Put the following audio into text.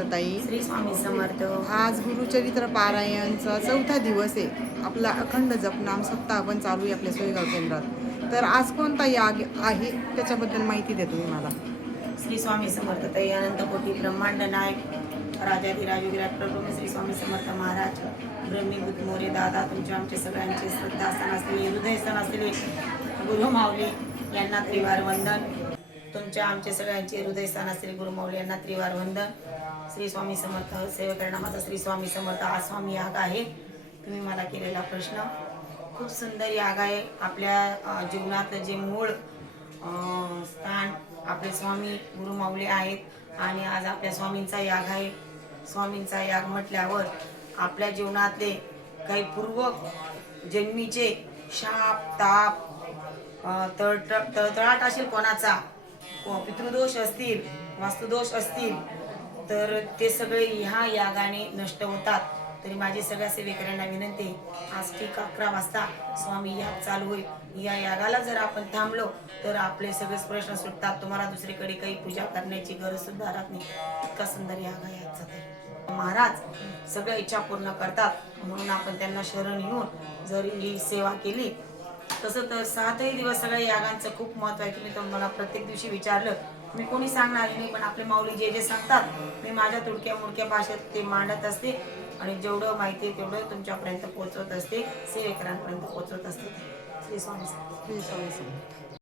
समर्थ ताई. श्री स्वामी समर्थ. आज गुरुचरित्र पारायणचा 4था दिवस आहे. आपला अखंड जपनाम सप्ताह पण चालू आहे आपल्या सोयगाव केंद्रात. तर आज कोणता याग आहे त्याच्याबद्दल माहिती द्या तुम्ही मला. श्री स्वामी समर्थ ताई. अनंत कोटी ब्रह्मांड नायक राजाधिराज विराट प्रभू श्री स्वामी समर्थ महाराज ब्रह्मीभूत मोरे दादा तुमच्या आमचे सगळ्यांचे श्रद्धास्थान असलेले हृदयस्थान असलेले गुरु माऊली यांना त्रिवार वंदन. तुमच्या आमचे सगळ्यांचे हृदयस्थान असलेले गुरु माऊली यांना त्रिवार वंदन. श्री स्वामी समर्थ. सेवेकरणा माझा श्री स्वामी समर्थ. आज स्वामी याग आहे. तुम्ही मला केलेला प्रश्न खूप सुंदर याग आहे. आपल्या जीवनातलं जे मूळ स्थान आपले स्वामी गुरु माऊली आहेत आणि आज आपल्या स्वामींचा याग आहे. स्वामींचा याग म्हटल्यावर आपल्या जीवनातले काही पूर्व जन्मीचे शाप ताप तळतळाट असेल कोणाचा, पितृदोष असतील, वास्तुदोष असतील, तर ते सगळे ह्या यागाने नष्ट होतात. तरी माझी सगळ्या सेवेकऱ्यांना विनंती, आज ठीक 11 वाजता स्वामी याग चालू होईल. या यागाला जर आपण थांबलो तर आपले सगळेच प्रश्न सुटतात. तुम्हाला दुसरीकडे काही पूजा करण्याची गरज सुद्धा राहत नाही. इतका सुंदर याग आहे आजचा. महाराज सगळ्या इच्छा पूर्ण करतात, म्हणून आपण त्यांना शरण येऊन जर ही सेवा केली. तसं तर 7ही दिवस सगळ्या यागांचं खूप महत्त्व आहे. तुम्ही तर मला प्रत्येक दिवशी विचारलं, मी कोणी सांगणार नाही, पण आपले माऊली जे जे सांगतात मी माझ्या तुडक्या मुडक्या भाषेत ते मांडत असते आणि जेवढं माहिती आहे तेवढं तुमच्यापर्यंत पोहोचवत असते, सेवेकरांपर्यंत पोहोचवत असते. श्री स्वामी. श्री स्वामी.